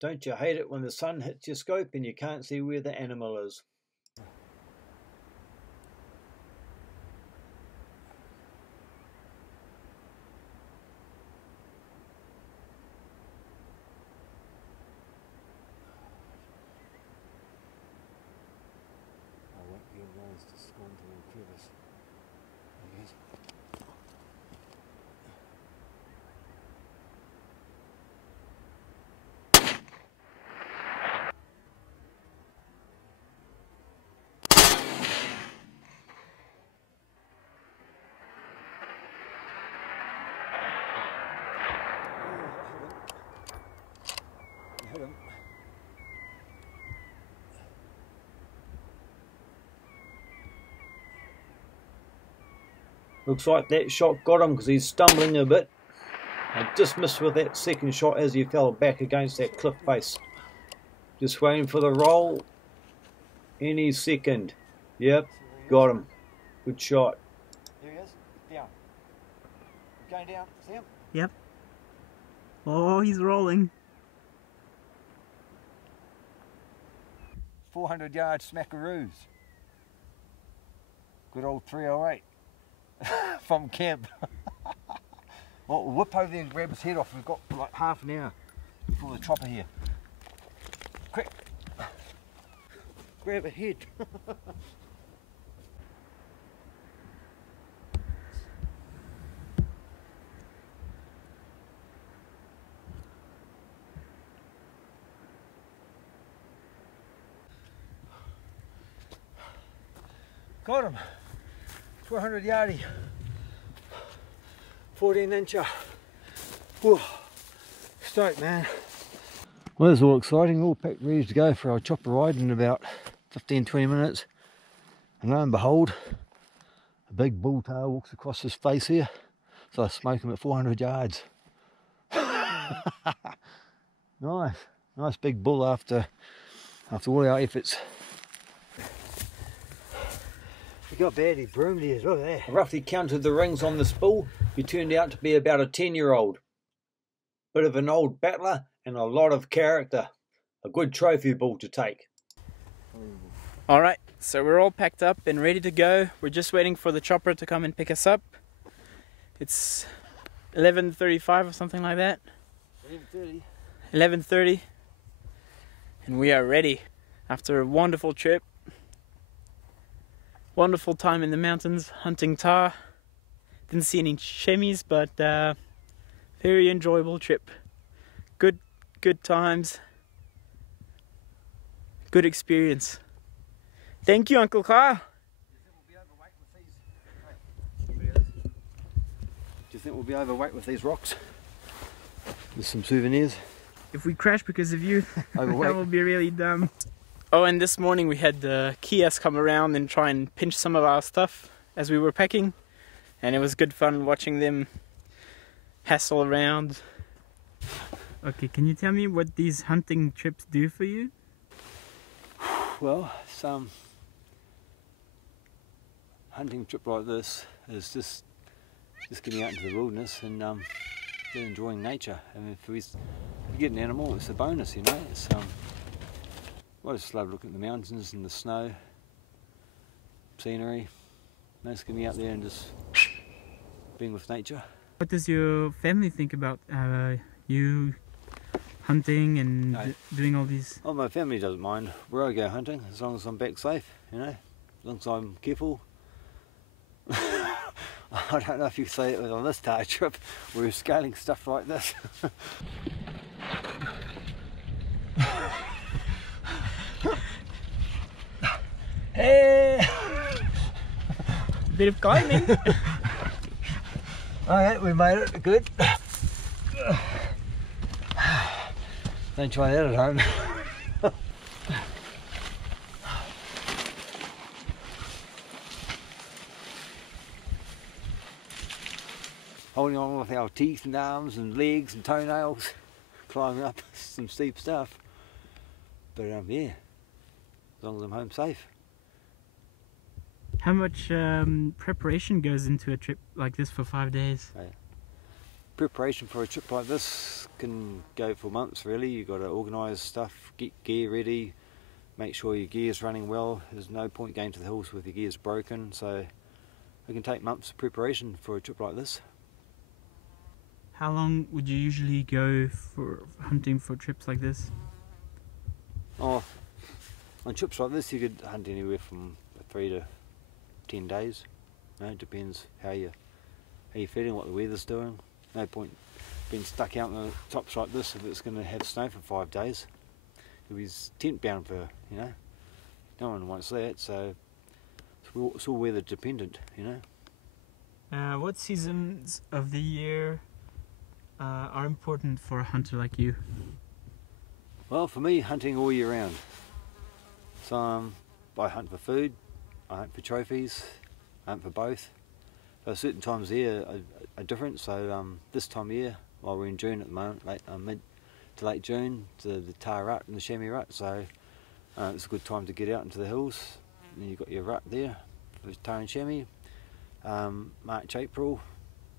Don't you hate it when the sun hits your scope and you can't see where the animal is? I won't be always to scorn to the crevice. Yes. Hit him. Looks like that shot got him because he's stumbling a bit. I just missed with that second shot as he fell back against that cliff face. Just waiting for the roll. Any second. Yep, got him. Good shot. There he is. Down. Going down. See him? Yep. Oh, he's rolling. 400 yard smackaroos. Good old 308 from camp. Well, we'll whip over there and grab his head off. We've got like half an hour before the chopper here. Quick! Grab a head. Got him. 400 yardie. 14 incher. Whoa. Stoked, man. Well, this is all exciting, all packed ready to go for our chopper ride in about 15-20 minutes. And lo and behold, a big bull tail walks across his face here. So I smoke him at 400 yards. Nice big bull after all our efforts. He got badly broomed here, look at that. I roughly counted the rings on this bull. He turned out to be about a 10-year-old. Bit of an old battler and a lot of character. A good trophy bull to take. Alright, so we're all packed up and ready to go. We're just waiting for the chopper to come and pick us up. It's 11:35 or something like that. 11:30. 11:30. And we are ready after a wonderful trip. Wonderful time in the mountains hunting tahr. Didn't see any chamois, but very enjoyable trip. Good times. Good experience. Thank you, Uncle Tahr. Do you think we'll be overweight with these rocks? There's some souvenirs. If we crash because of you, that Overweight. will be really dumb. Oh, and this morning we had the kiosk come around and try and pinch some of our stuff as we were packing. And it was good fun watching them hassle around. Okay, can you tell me what these hunting trips do for you? Well, some hunting trip like this is just getting out into the wilderness and really enjoying nature. I mean, if we get an animal, it's a bonus, you know. It's I just love looking at the mountains and the snow, scenery. Nice getting out there and just being with nature. What does your family think about you hunting and doing all these? Oh, my family doesn't mind where I go hunting, as long as I'm back safe, you know, as long as I'm careful. I don't know if you can say it was on this Tahr trip, we were scaling stuff like this. Hey! Bit of climbing. Alright, we made it, good. Don't try that at home. Holding on with our teeth and arms and legs and toenails, climbing up some steep stuff. But yeah, as long as I'm home safe. How much preparation goes into a trip like this for 5 days? preparation for a trip like this can go for months really. You've got to organise stuff, get gear ready, make sure your gear's running well. There's no point going to the hills with your gear's broken, so it can take months of preparation for a trip like this. How long would you usually go for hunting for trips like this? Oh, on trips like this you could hunt anywhere from 3 to 10 days. It depends how you're feeling, what the weather's doing. No point being stuck out in the tops like this if it's going to have snow for 5 days. You'll be tent bound for, no one wants that, so it's all weather dependent, What seasons of the year are important for a hunter like you? Well, for me, hunting all year round. So I hunt for food, I hunt for trophies, I hunt for both. So certain times of the year are different. So this time of year, well, we're in June at the moment, mid to late June, the Tahr rut and the chamois rut. So it's a good time to get out into the hills. And you've got your rut there for Tahr and chamois. March, April,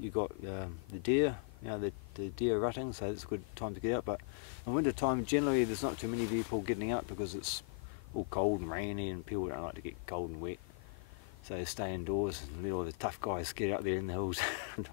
you've got the deer, the deer rutting, so it's a good time to get out. But in winter time, generally there's not too many people getting out because it's all cold and rainy and people don't like to get cold and wet. So they stay indoors and all the tough guys get out there in the hills.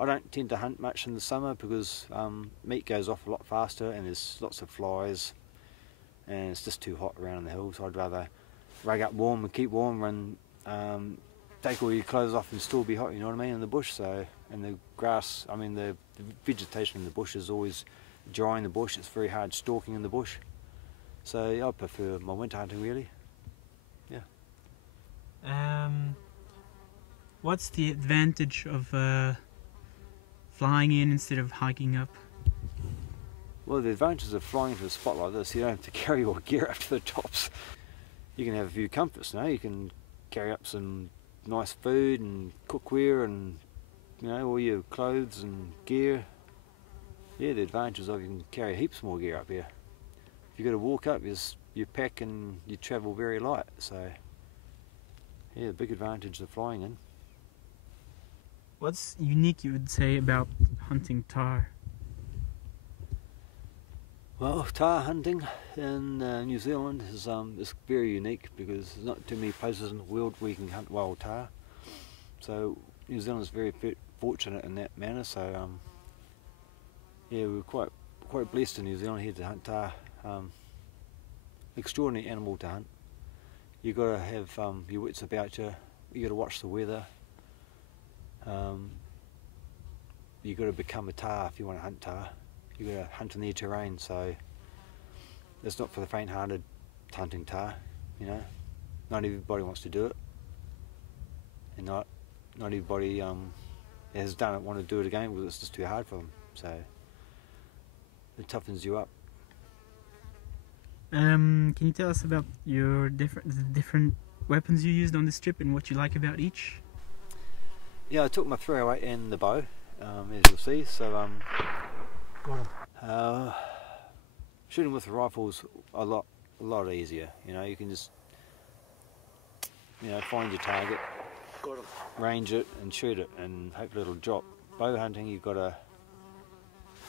I don't tend to hunt much in the summer because meat goes off a lot faster and there's lots of flies and it's just too hot around the hills. I'd rather rug up warm and keep warm and take all your clothes off and still be hot, you know what I mean, in the bush. So, and the grass, the vegetation in the bush is always dry in the bush. It's very hard stalking in the bush. So I prefer my winter hunting really. Yeah. What's the advantage of flying in instead of hiking up? Well, the advantage of flying to a spot like this, you don't have to carry your gear up to the tops. You can have a few comforts now. You can carry up some nice food and cookware and all your clothes and gear. Yeah, the advantage is you can carry heaps more gear up here. If you got to walk up, you pack and you travel very light. So yeah, the big advantage of flying in. What's unique, you would say, about hunting tahr? Well, tahr hunting in New Zealand is very unique because there's not too many places in the world where you can hunt wild tahr. So New Zealand is very fortunate in that manner. So yeah, we're quite blessed in New Zealand here to hunt tahr. Extraordinary animal to hunt. You've got to have your wits about you. You've got to watch the weather. You've got to become a tahr if you want to hunt tahr. You've got to hunt in their terrain, so it's not for the faint-hearted hunting tahr. Not everybody wants to do it, and not everybody that has done it want to do it again because it's just too hard for them. So it toughens you up. Can you tell us about your different weapons you used on this trip and what you like about each? Yeah, I took my 308 and the bow, as you'll see. So shooting with the rifle's a lot easier. You can just find your target, range it and shoot it, and hopefully it'll drop. Bow hunting, you've got to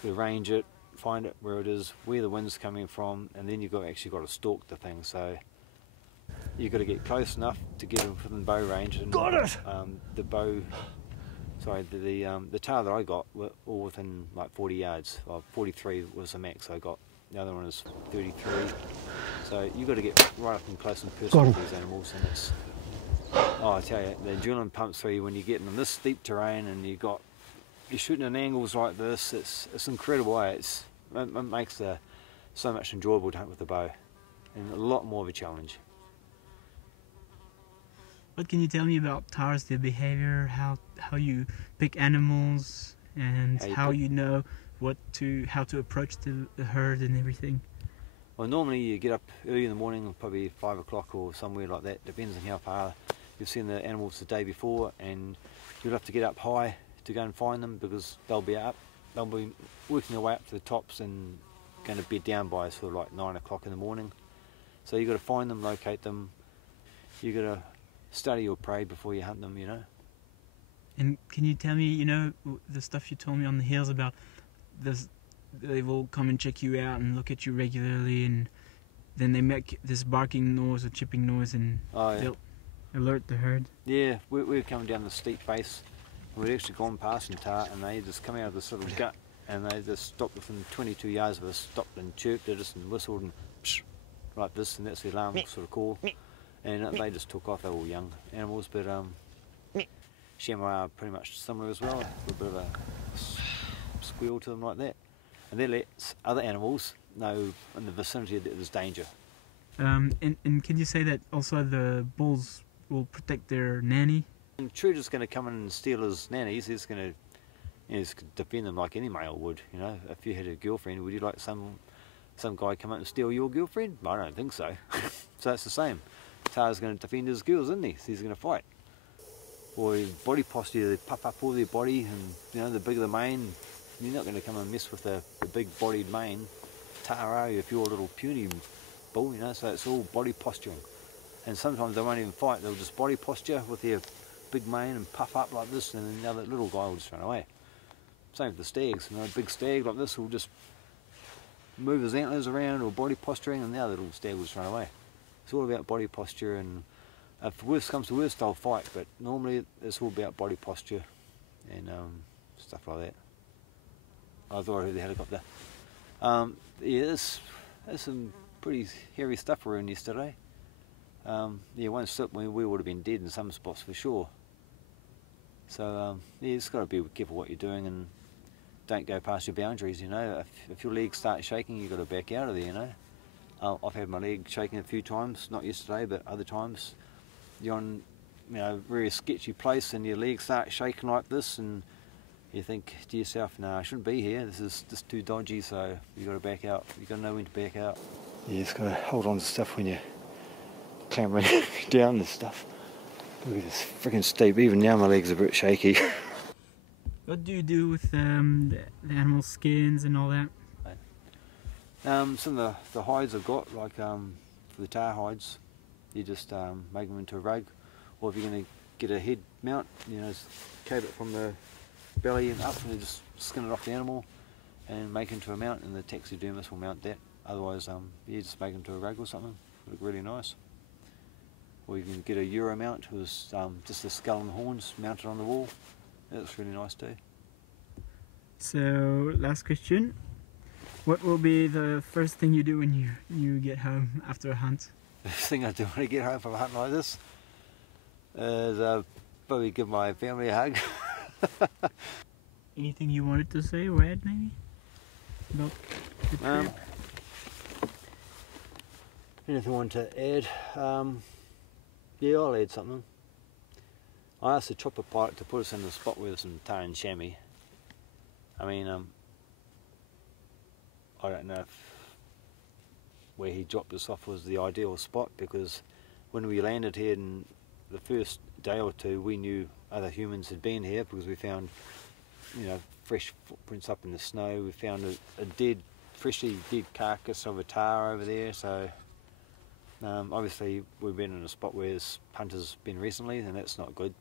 range it, find it where it is, where the wind's coming from, and then you've actually got to stalk the thing. So you've got to get close enough to get within bow range. And, got it! The tahr that I got were all within like 40 yards. Well, 43 was the max I got. The other one is 33. So you've got to get right up and close and personal with these animals, and it's, I tell you, the adrenaline pumps through you when you're getting in this steep terrain and you're shooting at angles like this. It's incredible. It makes so much enjoyable to hunt with the bow, and a lot more of a challenge. What can you tell me about tahrs, their behavior, how you pick animals, and how you know how to approach the herd and everything? Well, normally you get up early in the morning, probably 5 o'clock or somewhere like that. Depends on how far you've seen the animals the day before, and you'll have to get up high to go and find them because they'll be working their way up to the tops and going to bed down by sort of like 9 o'clock in the morning. So you've got to find them, locate them. You've got to study your prey before you hunt them, And can you tell me, the stuff you told me on the hills about they will come and check you out and look at you regularly, and then they make this barking noise or chipping noise, and they'll alert the herd. Yeah, we were coming down the steep face. We'd actually gone past in Tahr, and they just come out of this little gut, and they just stopped within 22 yards of us, stopped and chirped at us and whistled and psh, like this, and that's the alarm sort of call. And they just took off. They were all young animals, but chamois are pretty much similar as well, with a bit of a squeal to them like that. And that lets other animals know in the vicinity that there's danger. And can you say that also the bulls will protect their nanny? And Intruder's going to come in and steal his nannies. He's going to, he's going to defend them like any male would. You know, if you had a girlfriend, would you like some guy come up and steal your girlfriend? I don't think so. So it's the same. Tahr's going to defend his girls, isn't he? So he's going to fight. Or body posture, they puff up all their body, and you know, the bigger the mane, you're not going to come and mess with the big-bodied mane. Tahr are you if you're a little puny bull, you know, so it's all body posturing. And sometimes they won't even fight, they'll just body posture with their big mane and puff up like this, and then the other little guy will just run away. Same with the stags, you know, a big stag like this will just move his antlers around or body posturing, and the other little stag will just run away. It's all about body posture, and if worst comes to worst, they'll fight, but normally it's all about body posture and stuff like that. I thought I heard the helicopter. Yeah, there's some pretty hairy stuff around yesterday. Yeah, one slip we would have been dead in some spots for sure. So yeah, you just got to be careful what you're doing and don't go past your boundaries. You know, if your legs start shaking, you've got to back out of there. You know, I've had my leg shaking a few times, not yesterday, but other times. You're on, you know, a very sketchy place, and your legs start shaking like this, and you think to yourself, "No, I shouldn't be here. This is just too dodgy." So you got to back out. You got to know when to back out. You just got to hold on to stuff when you're clambering down and stuff. Look at this freaking steep. Even now, my legs are a bit shaky. What do you do with the animal skins and all that? Some of the hides I've got, like for the Tahr hides, you just make them into a rug, or if you're going to get a head mount, you know, cave it from the belly and up, and you just skin it off the animal and make it into a mount, and the taxidermist will mount that. Otherwise, you just make it into a rug or something. It'll look really nice. Or you can get a Euro mount, with just the skull and horns mounted on the wall. That looks really nice too. So, last question. What will be the first thing you do when you get home after a hunt? The thing I do when I get home from a hunt like this is probably give my family a hug. Anything you wanted to say or add, maybe? About the trip? Anything I want to add? Yeah, I'll add something. I asked the chopper pilot to put us in the spot where there's some Tahr and chamois. I mean, I don't know if where he dropped us off was the ideal spot, because when we landed here in the first day or two, we knew other humans had been here because we found, you know, fresh footprints up in the snow. We found a freshly dead carcass of a Tahr over there. So obviously we've been in a spot where there's hunters been recently, and that's not good.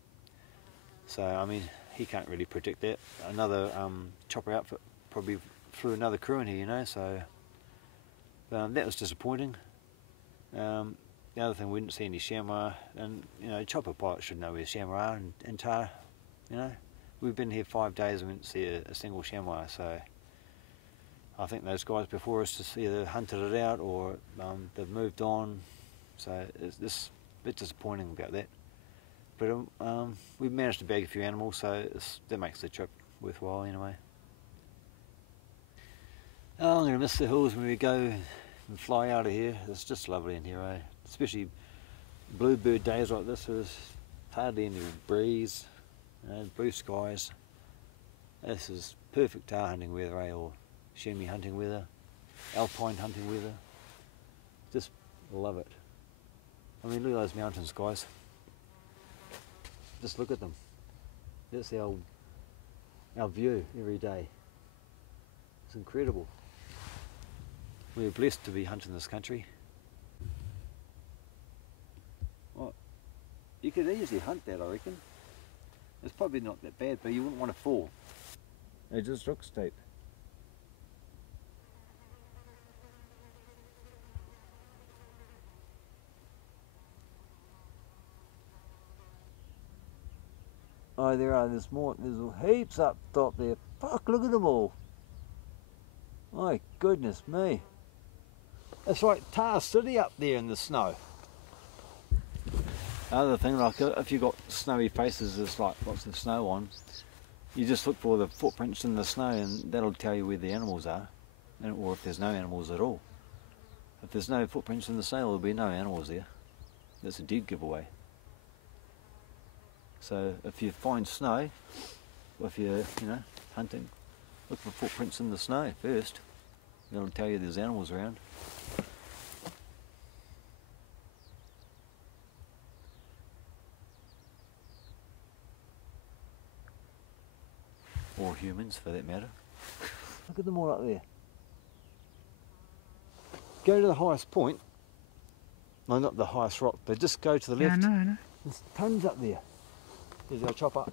So I mean, he can't really predict that. Another chopper outfit probably flew another crew in here, you know, so that was disappointing. The other thing, we didn't see any chamois, and you know, chopper pilots should know where chamois are in Tahr. You know, we've been here 5 days and we didn't see a single chamois, so I think those guys before us just either hunted it out or they've moved on. So it's a bit disappointing about that. But we've managed to bag a few animals, so that makes the trip worthwhile anyway. Oh, I'm going to miss the hills when we go and fly out of here. It's just lovely in here, eh? Especially bluebird days like this. There's hardly any breeze, you know, blue skies. This is perfect Tahr hunting weather, eh? Or chamois hunting weather, alpine hunting weather. Just love it. I mean, look at those mountains, guys. Just look at them. That's our view every day. It's incredible. We're blessed to be hunting this country. Well, you could easily hunt that, I reckon. It's probably not that bad, but you wouldn't want to fall. It just looks steep. Oh, there are. There's more. There's heaps up top there. Fuck, look at them all. My goodness me. That's like Tahr City up there in the snow. Another thing, like if you've got snowy faces, there's like lots of snow on, you just look for the footprints in the snow and that'll tell you where the animals are, or if there's no animals at all. If there's no footprints in the snow, there'll be no animals there. That's a dead giveaway. So if you find snow, or if you're hunting, look for footprints in the snow first. That'll tell you there's animals around. Or humans, for that matter. Look at them all up there. Go to the highest point. No, not the highest rock, but just go to the left. Yeah, I know. There's tons up there. There's our chopper.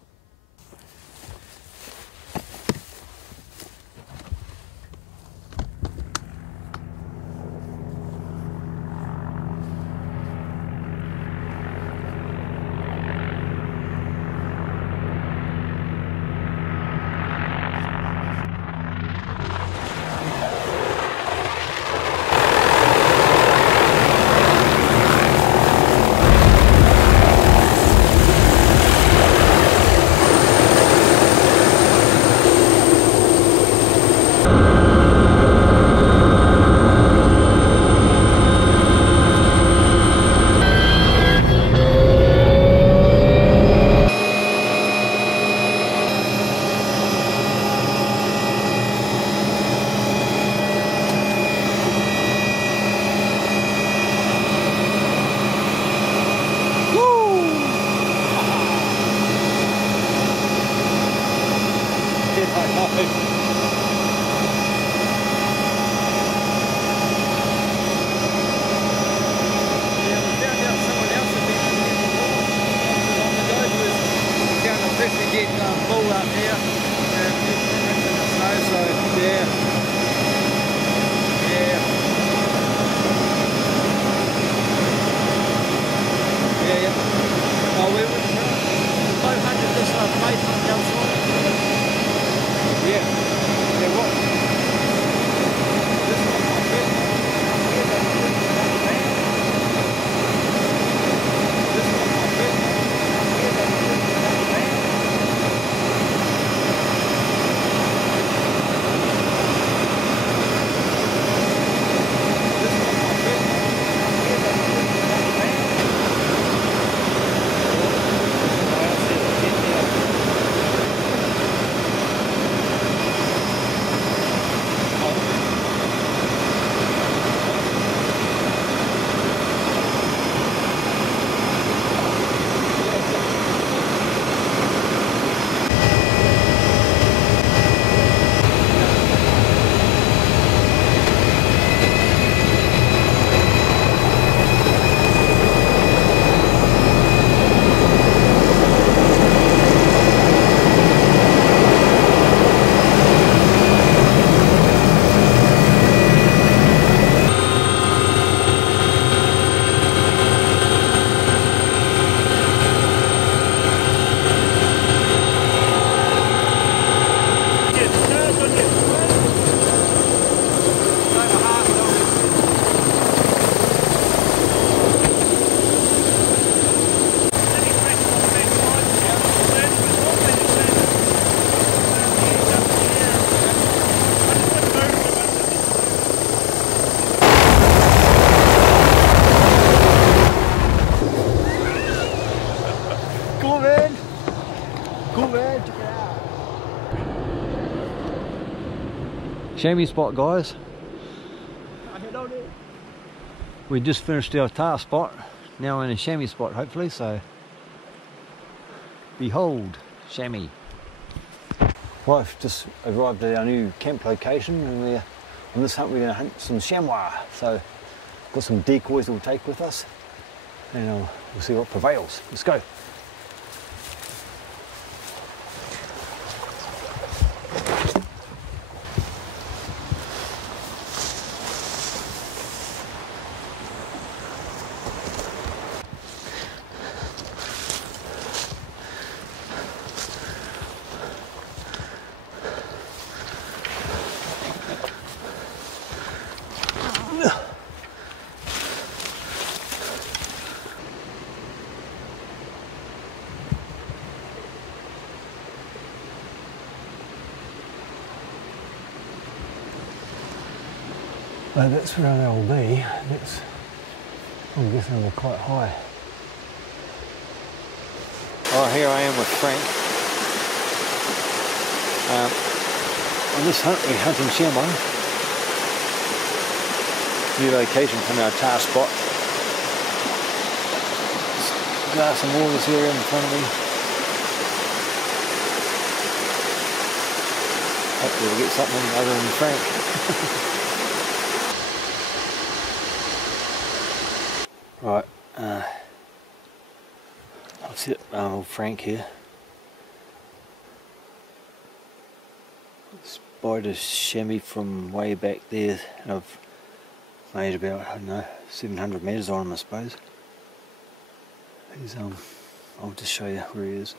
Chamois spot, guys. We just finished our Tahr spot. Now we're in a chamois spot, hopefully. So, behold, chamois. Right, I've just arrived at our new camp location, and we're on this hunt. We're going to hunt some chamois. So, got some decoys we'll take with us, and we'll see what prevails. Let's go. But that's where they'll be. I'm guessing they're quite high. Oh, here I am with Frank. On this hunt we're hunting chamois. New location from our Tahr spot. Glass and waters here in front of me. Hopefully we'll get something other than Frank. Right, I've set old Frank here. Spied a chamois from way back there. I've made about, I don't know, 700 metres on him, I suppose. He's, I'll just show you where he is.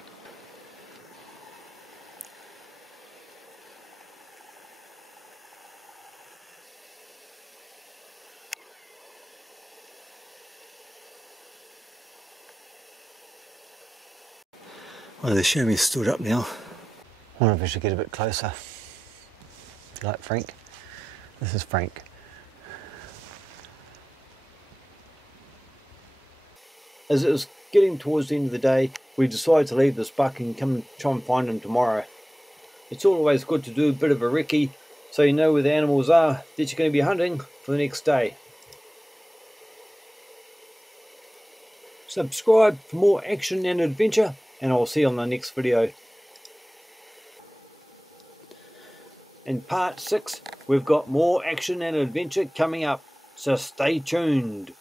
Well, the chamois stood up now. I wonder if we should get a bit closer. Like Frank. This is Frank. As it was getting towards the end of the day, we decided to leave this buck and come and try and find him tomorrow. It's always good to do a bit of a recce so you know where the animals are that you're going to be hunting for the next day. Subscribe for more action and adventure, and I'll see you on the next video. In part 6, we've got more action and adventure coming up, so stay tuned.